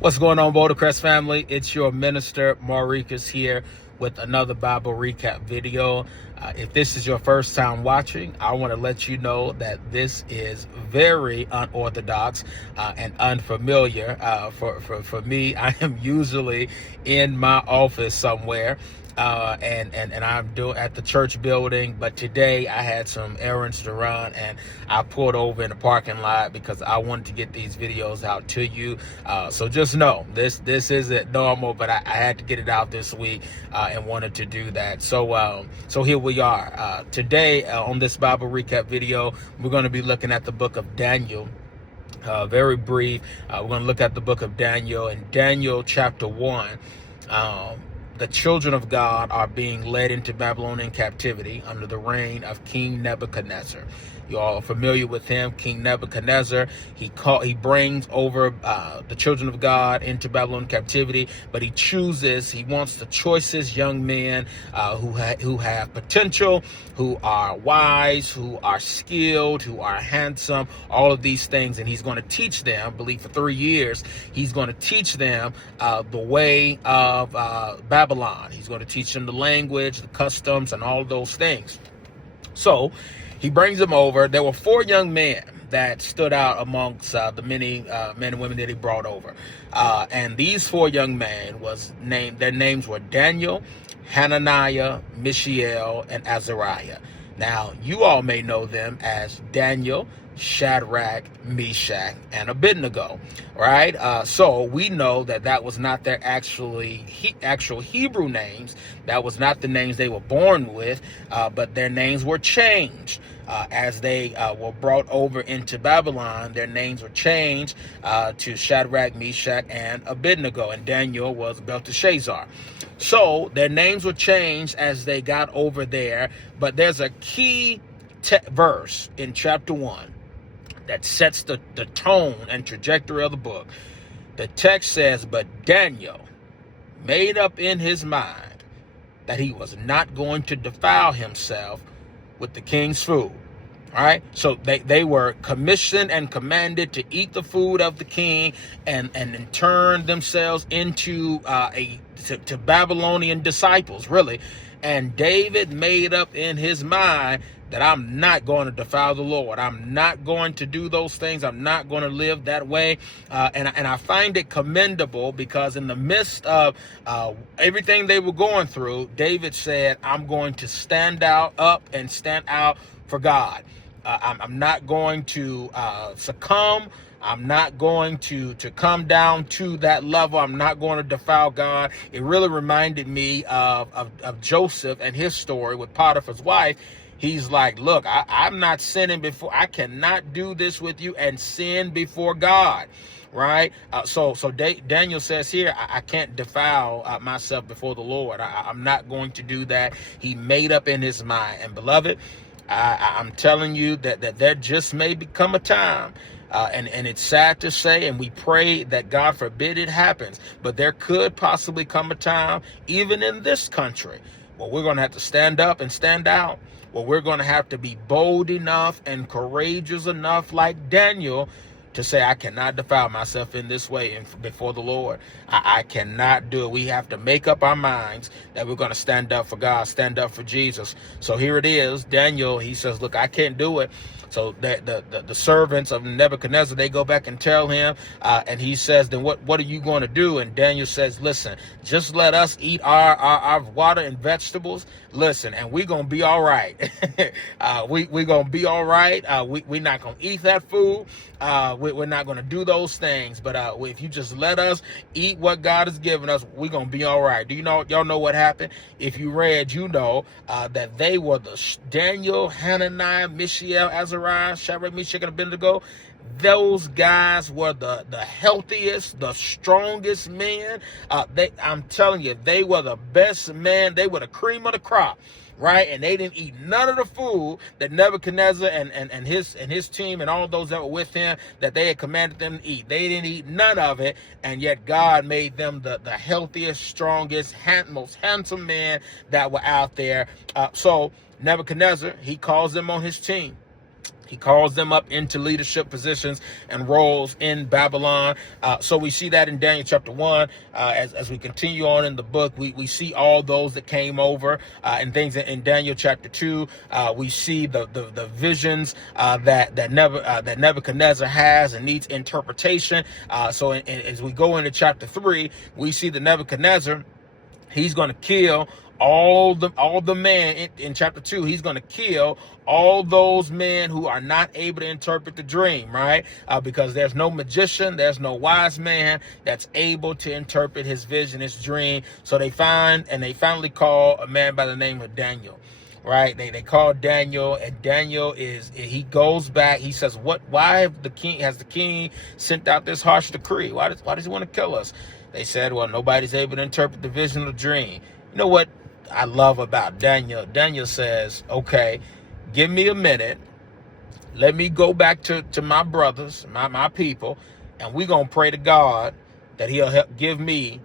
What's going on, Boulder Crest family? It's your minister, Maurikas, here with another Bible recap video. If this is your first time watching, I want to let you know that this is very unorthodox and unfamiliar. For me, I am usually in my office somewhere. And I'm doing at the church building, but today I had some errands to run and I pulled over in the parking lot because I wanted to get these videos out to you. So just know this isn't normal, but I had to get it out this week and wanted to do that. So here we are. Today on this Bible recap video, we're going to be looking at the book of Daniel. Very brief. We're going to look at the book of Daniel, and Daniel chapter 1. The children of God are being led into Babylonian captivity under the reign of King Nebuchadnezzar. You all are familiar with him, King Nebuchadnezzar. He brings over the children of God into Babylonian captivity, but he wants the choicest young men who have potential, who are wise, who are skilled, who are handsome, all of these things, and he's going to teach them. I believe for 3 years, he's going to teach them the way of Babylon. He's going to teach them the language, the customs, and all of those things. So he brings them over. There were 4 young men that stood out amongst the many men and women that he brought over. And these 4 young men their names were Daniel, Hananiah, Mishael, and Azariah. Now, you all may know them as Daniel, Shadrach, Meshach, and Abednego, right? So we know that was not their actual Hebrew names. That was not the names they were born with, but their names were changed. As they were brought over into Babylon, their names were changed to Shadrach, Meshach, and Abednego, and Daniel was Belteshazzar. So their names were changed as they got over there, but there's a key verse in chapter 1 that sets the tone and trajectory of the book. The text says, "But Daniel made up in his mind that he was not going to defile himself with the king's food." All right, so they were commissioned and commanded to eat the food of the king and turn themselves into to Babylonian disciples, really. And David made up in his mind that I'm not going to defile the Lord. I'm not going to do those things. I'm not going to live that way. And I find it commendable because in the midst of everything they were going through, David said, I'm going to stand up for God. I'm not going to succumb. I'm not going to come down to that level. I'm not going to defile God. It really reminded me of Joseph and his story with Potiphar's wife. He's like, look, I'm not sinning before. I cannot do this with you and sin before God. Right. So Daniel says here, I can't defile myself before the Lord. I'm not going to do that. He made up in his mind. And beloved, I'm telling you that there just may become a time, and it's sad to say, and we pray that God forbid it happens, but there could possibly come a time, even in this country, where we're going to have to stand up and stand out, where we're going to have to be bold enough and courageous enough like Daniel to say, I cannot defile myself in this way and before the Lord. I cannot do it. We have to make up our minds that we're going to stand up for God, stand up for Jesus. So here it is. Daniel, he says, look, I can't do it. So the servants of Nebuchadnezzar, they go back and tell him, and he says, then what are you going to do? And Daniel says, listen, just let us eat our water and vegetables. Listen, and we're going to be all right. We're going to be all right. We're not going to eat that food. We're not going to do those things. But if you just let us eat what God has given us, we're going to be all right. Do you know, y'all know what happened? If you read, you know that they were the Daniel, Hananiah, Mishael, Azariah, Shadrach, Meshach, and Abednego. Those guys were the healthiest, the strongest men. I'm telling you, they were the best men. They were the cream of the crop. Right, and they didn't eat none of the food that Nebuchadnezzar and his team and all those that were with him that they had commanded them to eat. They didn't eat none of it, and yet God made them the healthiest, strongest, most handsome men that were out there. So Nebuchadnezzar, he calls them on his team. He calls them up into leadership positions and roles in Babylon. So we see that in Daniel chapter 1. As we continue on in the book, we see all those that came over and things in Daniel chapter 2. We see the visions that Nebuchadnezzar has and needs interpretation. So as we go into chapter 3, we see that Nebuchadnezzar, he's going to kill all the men in chapter 2. He's going to kill all those men who are not able to interpret the dream, right? Because there's no magician, there's no wise man that's able to interpret his vision, his dream. So they finally call a man by the name of Daniel. Right? They call Daniel, and Daniel he goes back. He says, why has the king sent out this harsh decree? Why does he want to kill us? They said, well, nobody's able to interpret the vision of the dream. You know what I love about Daniel? Daniel says, okay, give me a minute. Let me go back to my brothers, my people, and we're going to pray to God that he'll help give me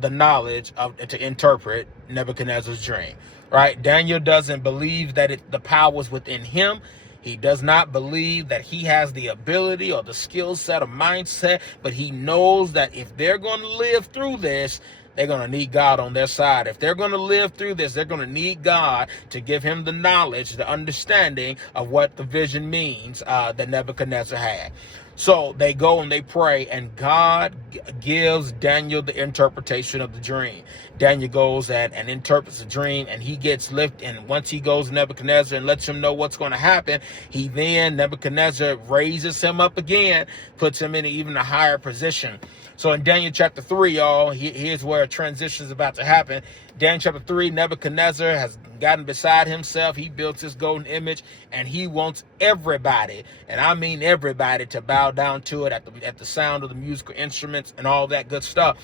the knowledge to interpret Nebuchadnezzar's dream. Right? Daniel doesn't believe that the power is within him. He does not believe that he has the ability or the skill set or mindset, but he knows that if they're going to live through this, they're going to need God on their side. If they're going to live through this, they're going to need God to give him the knowledge, the understanding of what the vision means that Nebuchadnezzar had. So they go and they pray, and God gives Daniel the interpretation of the dream. Daniel goes and interprets the dream, and he gets lifted. And once he goes to Nebuchadnezzar and lets him know what's going to happen, Nebuchadnezzar raises him up again, puts him in even a higher position. So in Daniel chapter 3, y'all, here's where a transition is about to happen. Daniel chapter 3, Nebuchadnezzar has gotten beside himself. He built his golden image, and he wants everybody, and I mean everybody, to bow down to it at the sound of the musical instruments and all that good stuff.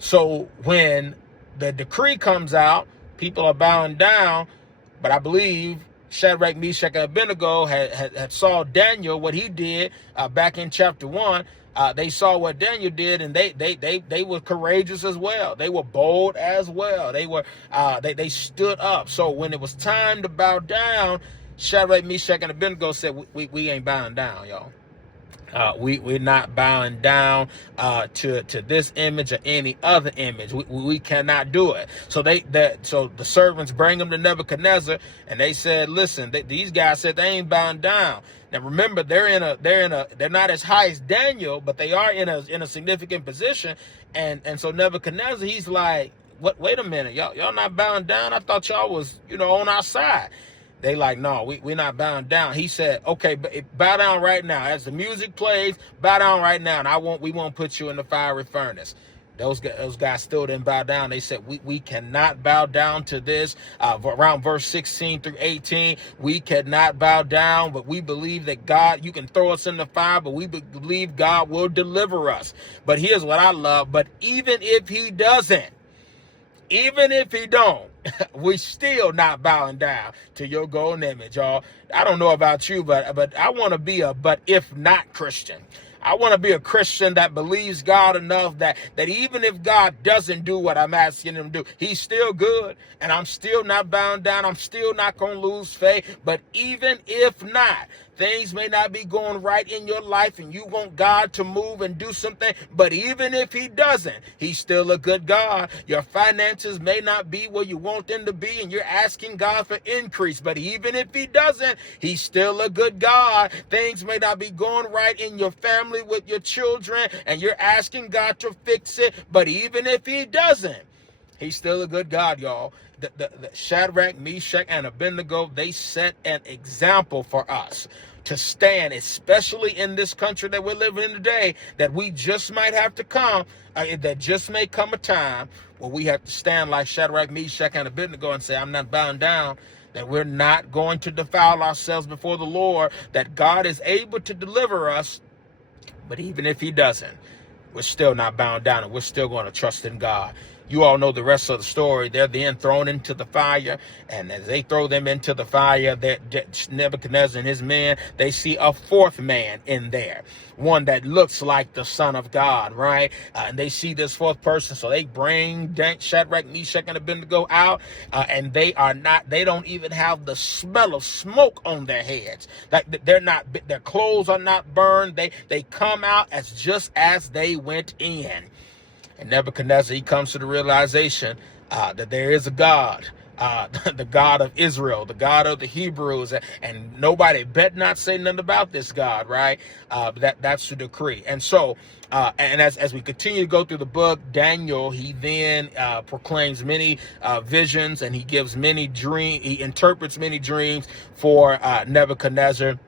So when the decree comes out, people are bowing down, but I believe Shadrach, Meshach, and Abednego had saw Daniel, what he did back in chapter 1. They saw what Daniel did, and they were courageous as well. They were bold as well. They stood up. So when it was time to bow down, Shadrach, Meshach, and Abednego said, we ain't bowing down, y'all. We're not bowing down to this image or any other image. We cannot do it. So so the servants bring them to Nebuchadnezzar, and they said, listen, these guys said they ain't bowing down. Now remember, they're not as high as Daniel, but they are in a significant position. And so Nebuchadnezzar, he's like, wait a minute, y'all not bowing down? I thought y'all was, on our side. They like, no, we're not bowing down. He said, okay, bow down right now. As the music plays, bow down right now, and we won't put you in the fiery furnace. Those guys still didn't bow down. They said, we cannot bow down to this. Around verse 16 through 18, we cannot bow down, but we believe that God, you can throw us in the fire, but we believe God will deliver us. But here's what I love. But even if he doesn't, even if he don't, we still not bowing down to your golden image, y'all. I don't know about you, but I want to be a but if not Christian. I want to be a Christian that believes God enough that even if God doesn't do what I'm asking him to do, he's still good, and I'm still not bound down. I'm still not going to lose faith. But even if not, things may not be going right in your life, and you want God to move and do something. But even if he doesn't, he's still a good God. Your finances may not be where you want them to be, and you're asking God for increase. But even if he doesn't, he's still a good God. Things may not be going right in your family with your children, and you're asking God to fix it. But even if he doesn't, he's still a good God, y'all. The Shadrach, Meshach, and Abednego, they set an example for us to stand, especially in this country that we're living in today, that we just might have to that just may come a time where we have to stand like Shadrach, Meshach, and Abednego and say, I'm not bound down, that we're not going to defile ourselves before the Lord, that God is able to deliver us. But even if he doesn't, we're still not bound down, and we're still going to trust in God. You all know the rest of the story. They're then thrown into the fire, and as they throw them into the fire, Nebuchadnezzar and his men, they see a fourth man in there, one that looks like the Son of God, right? And they see this fourth person, so they bring Shadrach, Meshach, and Abednego out, and they don't even have the smell of smoke on their heads. Their clothes are not burned. They come out just as they went in. And Nebuchadnezzar, he comes to the realization that there is a God, the God of Israel, the God of the Hebrews, and nobody bet not say nothing about this God, right? That's the decree. And so, and as we continue to go through the book, Daniel, he then proclaims many visions, and he gives he interprets many dreams for Nebuchadnezzar.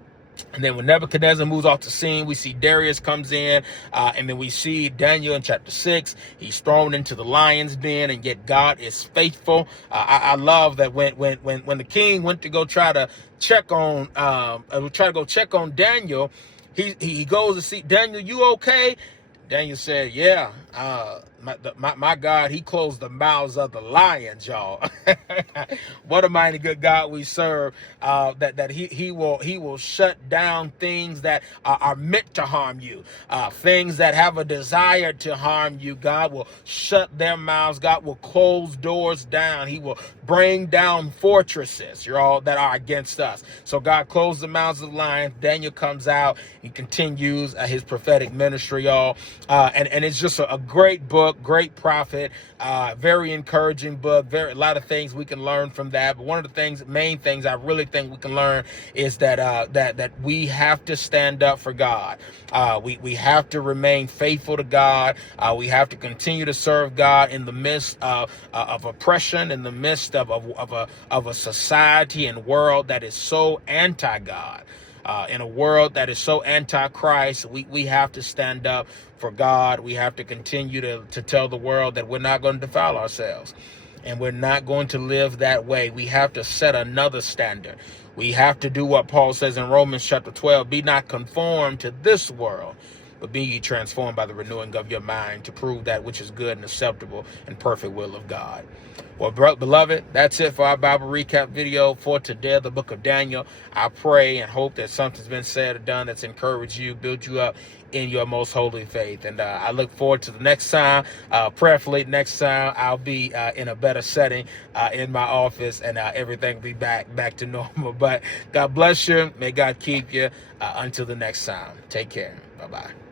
And then when Nebuchadnezzar moves off the scene, we see Darius comes in, and then we see Daniel in chapter 6. He's thrown into the lion's den, and yet God is faithful. I love that when the king went to go try to check on Daniel, he goes to see Daniel. You okay? Daniel said, yeah, my God, he closed the mouths of the lions, y'all. What a mighty good God we serve, that he will shut down things that are meant to harm you, things that have a desire to harm you. God will shut their mouths. God will close doors down. He will bring down fortresses, that are against us. So God closed the mouths of the lions. Daniel comes out. He continues his prophetic ministry, y'all. And it's just a great book, great prophet, very encouraging book, a lot of things we can learn from that. But one of the main things I really think we can learn is that we have to stand up for God. We have to remain faithful to God. We have to continue to serve God in the midst of oppression, in the midst of a society and world that is so anti-God. In a world that is so anti-Christ, we have to stand up for God. We have to continue to tell the world that we're not going to defile ourselves, and we're not going to live that way. We have to set another standard. We have to do what Paul says in Romans chapter 12, be not conformed to this world, but be ye transformed by the renewing of your mind, to prove that which is good and acceptable and perfect will of God. Well, beloved, that's it for our Bible recap video for today, the book of Daniel. I pray and hope that something's been said or done that's encouraged you, built you up in your most holy faith. And I look forward to the next time. Prayerfully, next time I'll be in a better setting in my office, and everything will be back to normal. But God bless you. May God keep you until the next time. Take care. Bye-bye.